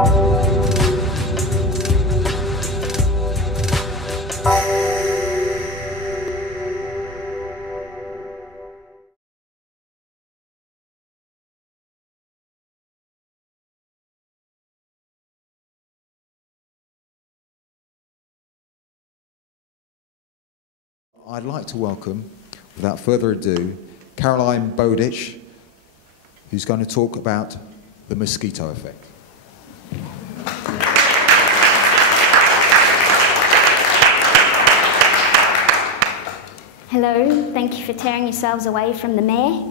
I'd like to welcome, without further ado, Caroline Bowditch, who's going to talk about the mosquito effect. Hello, thank you for tearing yourselves away from the mayor.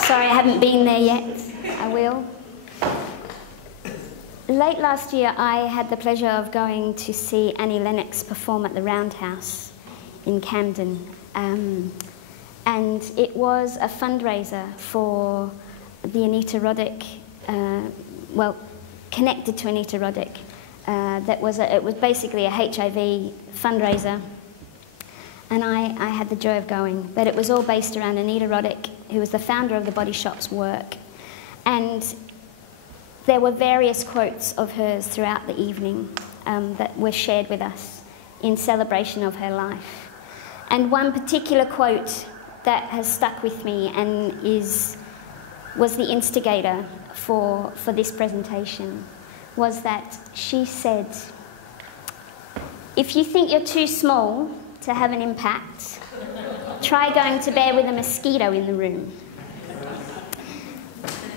Sorry I haven't been there yet, I will. Late last year I had the pleasure of going to see Annie Lennox perform at the Roundhouse in Camden. And it was a fundraiser for the Anita Roddick, well, connected to Anita Roddick. It was basically a HIV fundraiser. And I had the joy of going. But it was all based around Anita Roddick, who was the founder of the Body Shop's work. And there were various quotes of hers throughout the evening that were shared with us in celebration of her life. And one particular quote that has stuck with me and was the instigator for this presentation was that she said, "If you think you're too small to have an impact, try going to bed with a mosquito in the room."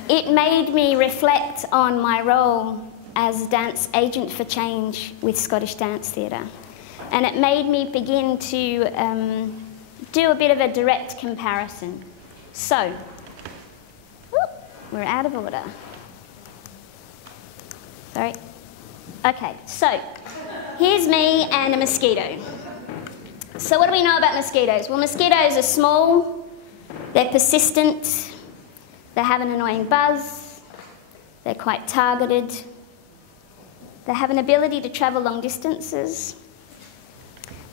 It made me reflect on my role as dance agent for change with Scottish Dance Theatre. And it made me begin to do a bit of a direct comparison. So, we're out of order. Sorry. Okay, so here's me and a mosquito. So what do we know about mosquitoes? Well, mosquitoes are small, they're persistent, they have an annoying buzz, they're quite targeted, they have an ability to travel long distances,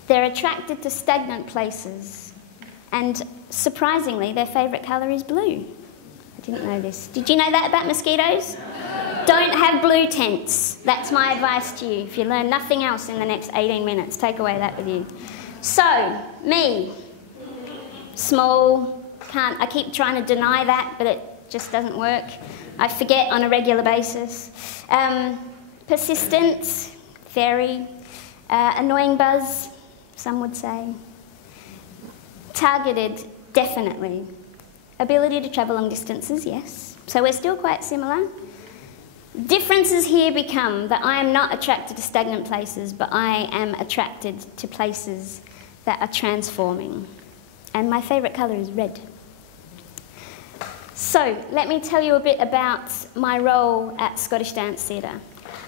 they're attracted to stagnant places, and surprisingly, their favourite colour is blue. I didn't know this. Did you know that about mosquitoes? Don't have blue tents. That's my advice to you. If you learn nothing else in the next 18 minutes, take away that with you. So, me, small, I keep trying to deny that, but it just doesn't work. I forget on a regular basis. Persistent, very. Annoying buzz, some would say. Targeted, definitely. Ability to travel long distances, yes. So we're still quite similar. Differences here become that I am not attracted to stagnant places, but I am attracted to places that are transforming. And my favourite colour is red. So, let me tell you a bit about my role at Scottish Dance Theatre.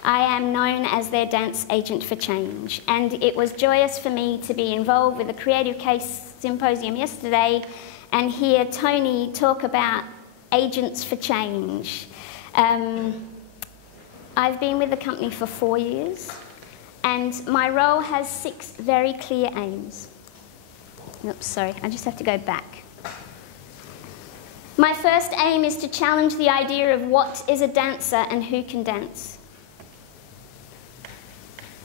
I am known as their dance agent for change, and it was joyous for me to be involved with the Creative Case Symposium yesterday and hear Tony talk about agents for change. I've been with the company for 4 years, and my role has 6 very clear aims. Oops, sorry, I just have to go back. My first aim is to challenge the idea of what is a dancer and who can dance.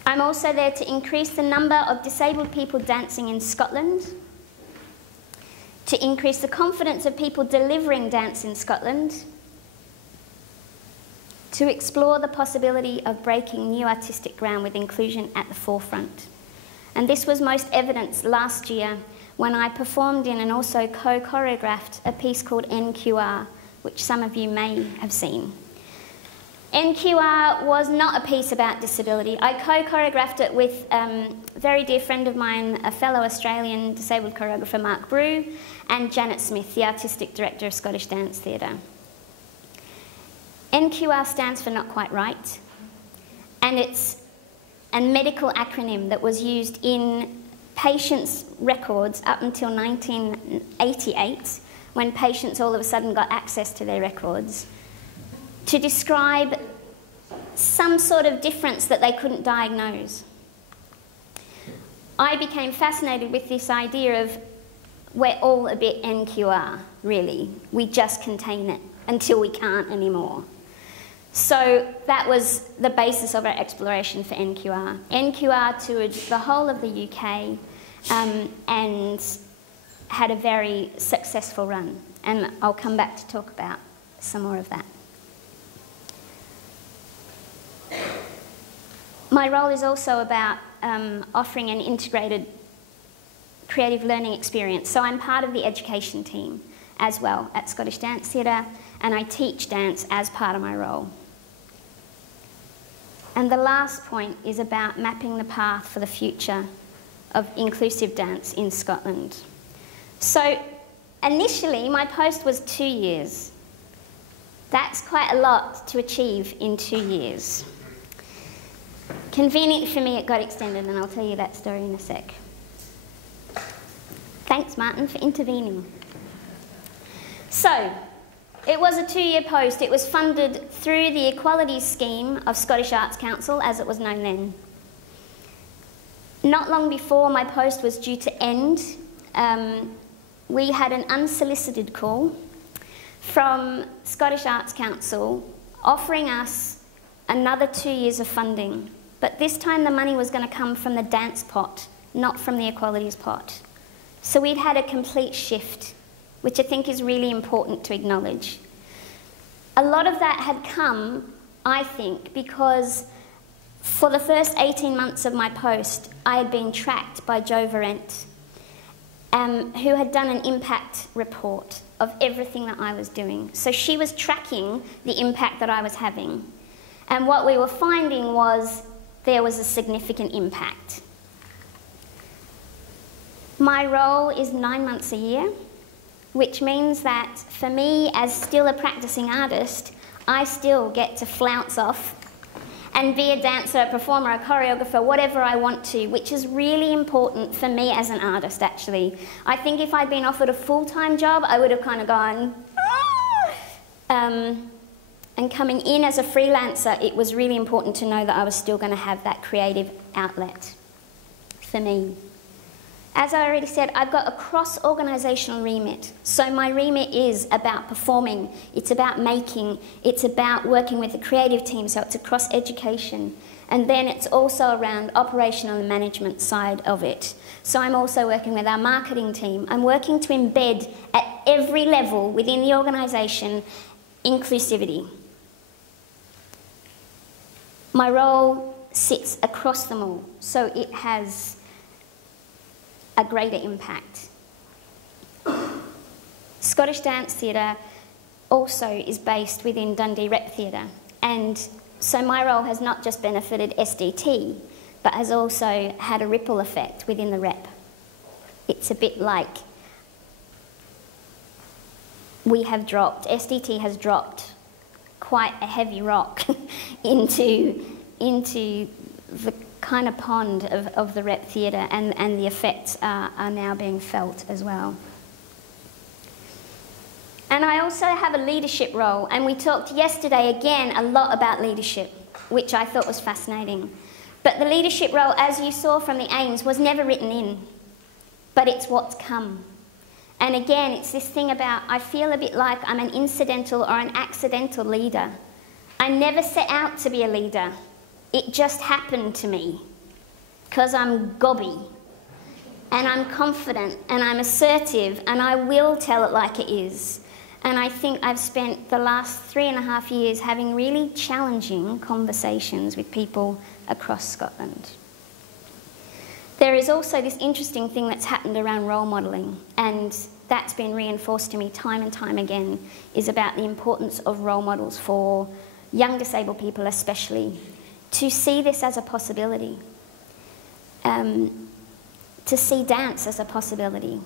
I'm also there to increase the number of disabled people dancing in Scotland, to increase the confidence of people delivering dance in Scotland, to explore the possibility of breaking new artistic ground with inclusion at the forefront. And this was most evidenced last year when I performed in and also co-choreographed a piece called NQR, which some of you may have seen. NQR was not a piece about disability. I co-choreographed it with a very dear friend of mine, a fellow Australian disabled choreographer, Mark Brew, and Janet Smith, the Artistic Director of Scottish Dance Theatre. NQR stands for Not Quite Right, and it's a medical acronym that was used in patients' records up until 1988, when patients all of a sudden got access to their records, to describe some sort of difference that they couldn't diagnose. I became fascinated with this idea of we're all a bit NQR, really. We just contain it until we can't anymore. So that was the basis of our exploration for NQR. NQR toured the whole of the UK and had a very successful run. And I'll come back to talk about some more of that. My role is also about offering an integrated creative learning experience. So I'm part of the education team as well at Scottish Dance Theatre, and I teach dance as part of my role. And the last point is about mapping the path for the future of inclusive dance in Scotland. So initially, my post was 2 years. That's quite a lot to achieve in 2 years. Convenient for me, it got extended, and I'll tell you that story in a sec. Thanks, Martin, for intervening. So, it was a 2-year post. It was funded through the Equality Scheme of Scottish Arts Council, as it was known then. Not long before my post was due to end, we had an unsolicited call from Scottish Arts Council offering us another 2 years of funding. But this time the money was going to come from the dance pot, not from the equalities pot. So we'd had a complete shift, which I think is really important to acknowledge. A lot of that had come, I think, because for the first 18 months of my post, I had been tracked by Jo Verent, who had done an impact report of everything that I was doing. So she was tracking the impact that I was having. And what we were finding was there was a significant impact. My role is 9 months a year, which means that for me, as still a practicing artist, I still get to flounce off and be a dancer, a performer, a choreographer, whatever I want to, which is really important for me as an artist, actually. I think if I'd been offered a full-time job, I would have kind of gone, and coming in as a freelancer, it was really important to know that I was still going to have that creative outlet for me. As I already said, I've got a cross-organisational remit. So my remit is about performing, it's about making, it's about working with the creative team, so it's across education. And then it's also around operational and management side of it. So I'm also working with our marketing team. I'm working to embed at every level within the organisation inclusivity. My role sits across them all, so it has a greater impact. Scottish Dance Theatre also is based within Dundee Rep Theatre, and so my role has not just benefited SDT, but has also had a ripple effect within the Rep. It's a bit like SDT has dropped quite a heavy rock into the kind of pond of the Rep Theatre, and the effects are now being felt as well. And I also have a leadership role, and we talked yesterday again a lot about leadership, which I thought was fascinating. But the leadership role, as you saw from the aims, was never written in, but it's what's come. And again, it's this thing about, I feel a bit like I'm an incidental or an accidental leader. I never set out to be a leader. It just happened to me, because I'm gobby, and I'm confident, and I'm assertive, and I will tell it like it is. And I think I've spent the last 3.5 years having really challenging conversations with people across Scotland. There is also this interesting thing that's happened around role modelling, and that's been reinforced to me time and time again, is about the importance of role models for young disabled people especially, to see this as a possibility, to see dance as a possibility.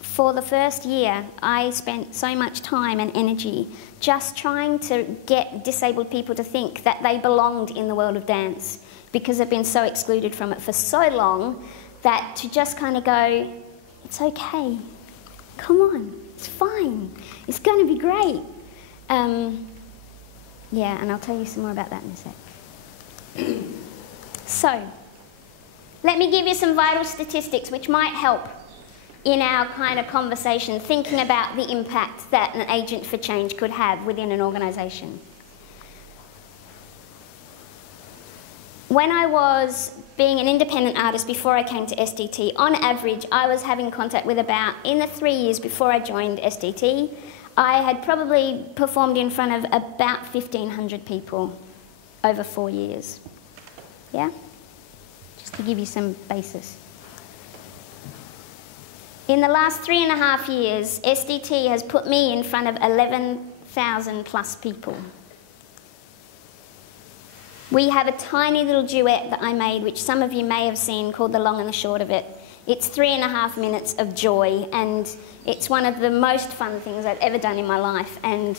For the first year, I spent so much time and energy just trying to get disabled people to think that they belonged in the world of dance, because they've been so excluded from it for so long, that to just kind of go, it's okay, come on, it's fine, it's going to be great. Yeah, and I'll tell you some more about that in a sec. So, let me give you some vital statistics which might help in our kind of conversation, thinking about the impact that an agent for change could have within an organisation. when I was being an independent artist before I came to SDT, on average, I was having contact with about, in the 3 years before I joined SDT, I had probably performed in front of about 1,500 people over 4 years. Yeah? Just to give you some basis. In the last 3.5 years, SDT has put me in front of 11,000 plus people. We have a tiny little duet that I made, which some of you may have seen, called The Long and the Short of It. It's 3.5 minutes of joy, and it's one of the most fun things I've ever done in my life, and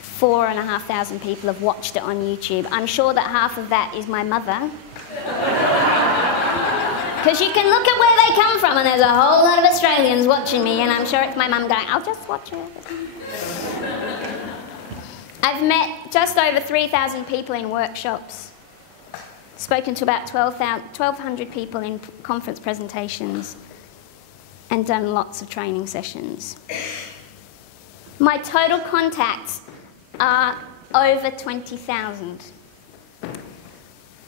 4,500 people have watched it on YouTube. I'm sure that half of that is my mother. Because you can look at where they come from, and there's a whole lot of Australians watching me, and I'm sure it's my mum going, I'll just watch it. I've met just over 3,000 people in workshops, spoken to about 1,200 people in conference presentations, and done lots of training sessions. My total contacts are over 20,000.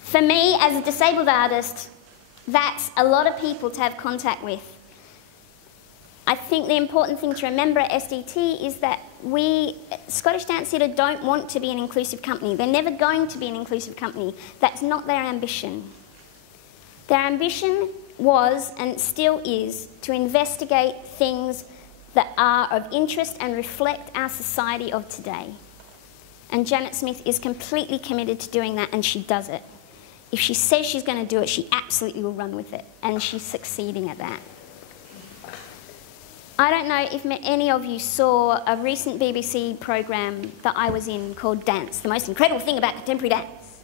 For me, as a disabled artist, that's a lot of people to have contact with. I think the important thing to remember at SDT is that we, Scottish Dance Theatre, don't want to be an inclusive company. They're never going to be an inclusive company. That's not their ambition. Their ambition was, and still is, to investigate things that are of interest and reflect our society of today. And Janet Smith is completely committed to doing that, and she does it. If she says she's going to do it, she absolutely will run with it, and she's succeeding at that. I don't know if any of you saw a recent BBC programme that I was in called Dance, the most incredible thing about contemporary dance.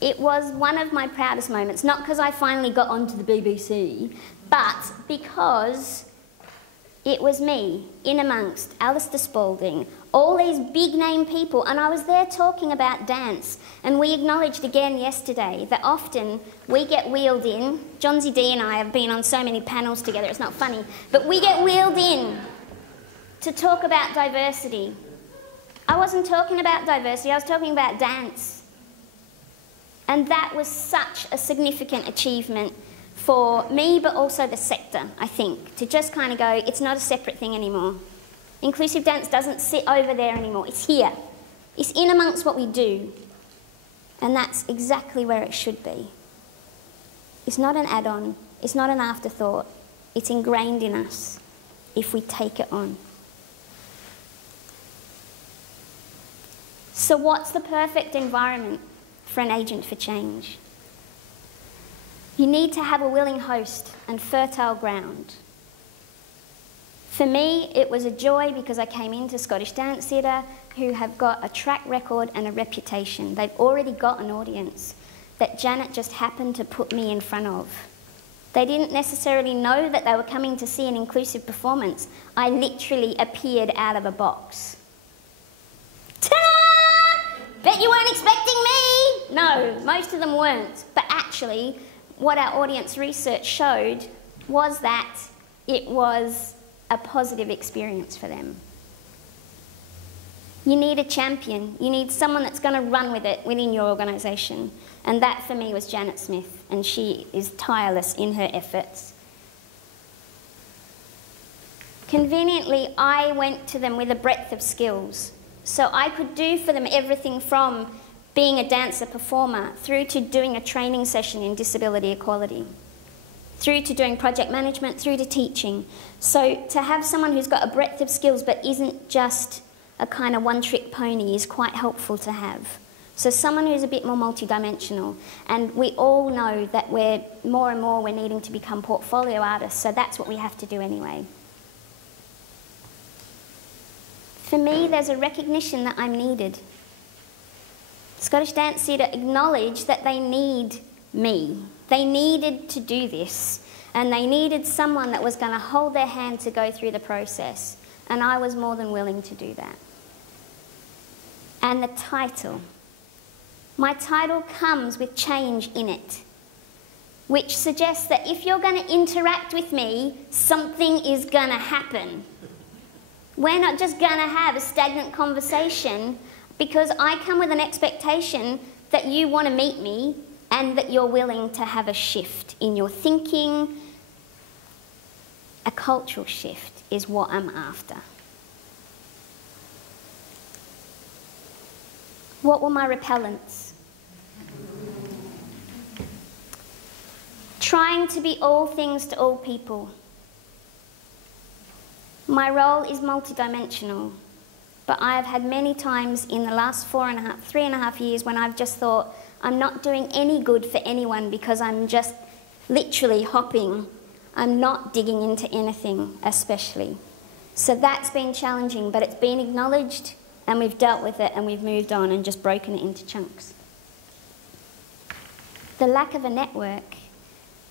It was one of my proudest moments, not because I finally got onto the BBC, but because it was me, in amongst Alistair Spalding, all these big-name people, and I was there talking about dance. And we acknowledged again yesterday that often we get wheeled in. John Z. D and I have been on so many panels together, it's not funny, but we get wheeled in to talk about diversity. I wasn't talking about diversity, I was talking about dance. And that was such a significant achievement for me, but also the sector, I think, to just kind of go, it's not a separate thing anymore. Inclusive dance doesn't sit over there anymore, it's here. It's in amongst what we do. And that's exactly where it should be. It's not an add-on, it's not an afterthought. It's ingrained in us if we take it on. So what's the perfect environment for an agent for change? You need to have a willing host and fertile ground. For me, it was a joy because I came into Scottish Dance Theatre, who have got a track record and a reputation. They've already got an audience that Janet just happened to put me in front of. They didn't necessarily know that they were coming to see an inclusive performance. I literally appeared out of a box. Ta-da! Bet you weren't expecting me! No, most of them weren't. But actually, what our audience research showed was that it was a positive experience for them. You need a champion. You need someone that's going to run with it within your organisation. And that, for me, was Janet Smith, and she is tireless in her efforts. Conveniently, I went to them with a breadth of skills. So I could do for them everything from being a dancer performer through to doing a training session in disability equality, through to doing project management, through to teaching. So to have someone who's got a breadth of skills but isn't just a kind of one-trick pony is quite helpful to have. So someone who's a bit more multidimensional. And we all know that more and more we're needing to become portfolio artists, so that's what we have to do anyway. For me, there's a recognition that I'm needed. Scottish Dance Theatre acknowledged that they need me. They needed to do this, and they needed someone that was going to hold their hand to go through the process, and I was more than willing to do that. And the title. My title comes with change in it, which suggests that if you're going to interact with me, something is going to happen. We're not just going to have a stagnant conversation because I come with an expectation that you want to meet me and that you're willing to have a shift in your thinking. A cultural shift is what I'm after. What were my repellents? Trying to be all things to all people. My role is multidimensional, but I have had many times in the last 3.5 years when I've just thought, I'm not doing any good for anyone because I'm just literally hopping. I'm not digging into anything, especially. So that's been challenging, but it's been acknowledged and we've dealt with it and we've moved on and just broken it into chunks. The lack of a network.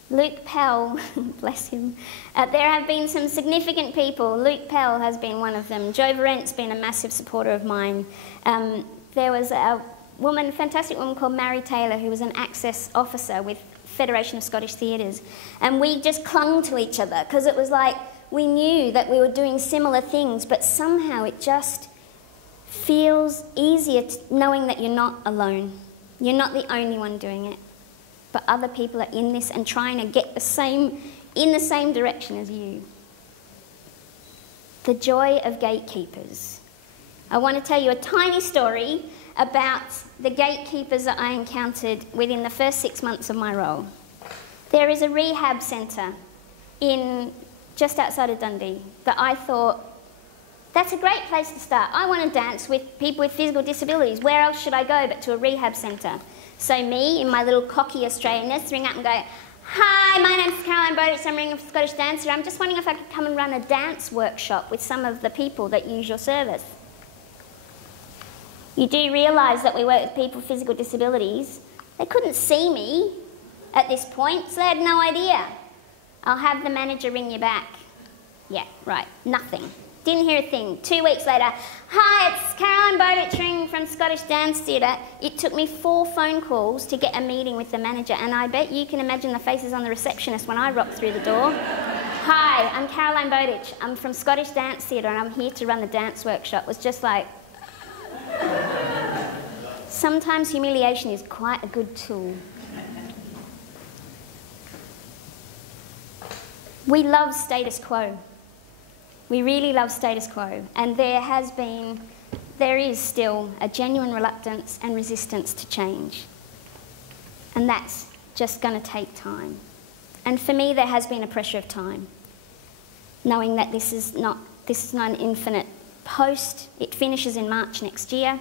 Luke Pell, bless him. There have been some significant people. Luke Pell has been one of them. Joe Verrent's been a massive supporter of mine. There was a woman, fantastic woman called Mary Taylor, who was an access officer with Federation of Scottish Theatres. And we just clung to each other because it was like we knew that we were doing similar things, but somehow it just feels easier knowing that you're not alone. You're not the only one doing it. But other people are in this and trying to get in the same direction as you. The joy of gatekeepers. I want to tell you a tiny story about the gatekeepers that I encountered within the first 6 months of my role. There is a rehab centre just outside of Dundee that I thought, that's a great place to start. I want to dance with people with physical disabilities. Where else should I go but to a rehab centre? So me, in my little cocky Australianness, ring up and go, hi, my name's Caroline Bowditch, I'm ringing for Scottish Dancer. I'm just wondering if I could come and run a dance workshop with some of the people that use your service. You do realise that we work with people with physical disabilities. They couldn't see me at this point, so they had no idea. I'll have the manager ring you back. Yeah, right, nothing. Didn't hear a thing. 2 weeks later, hi, it's Caroline Bowditch ringing from Scottish Dance Theatre. It took me 4 phone calls to get a meeting with the manager, and I bet you can imagine the faces on the receptionist when I rocked through the door. Hi, I'm Caroline Bowditch. I'm from Scottish Dance Theatre, and I'm here to run the dance workshop. It was just like... Sometimes humiliation is quite a good tool. We love status quo. We really love status quo, and there is still a genuine reluctance and resistance to change. And that's just going to take time. And for me, there has been a pressure of time, knowing that this is not an infinite post. It finishes in March next year,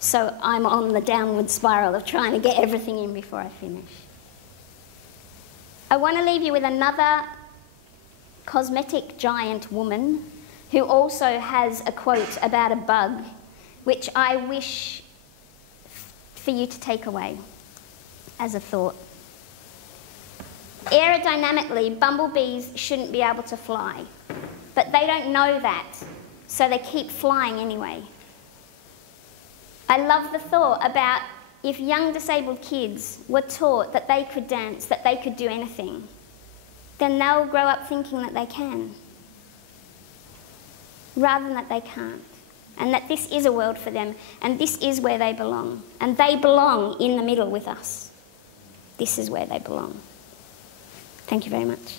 so I'm on the downward spiral of trying to get everything in before I finish. I want to leave you with another cosmetic giant woman who also has a quote about a bug, which I wish for you to take away as a thought. Aerodynamically, bumblebees shouldn't be able to fly, but they don't know that, so they keep flying anyway. I love the thought about if young disabled kids were taught that they could dance, that they could do anything, then they'll grow up thinking that they can, rather than that they can't, and that this is a world for them, and this is where they belong, and they belong in the middle with us. This is where they belong. Thank you very much.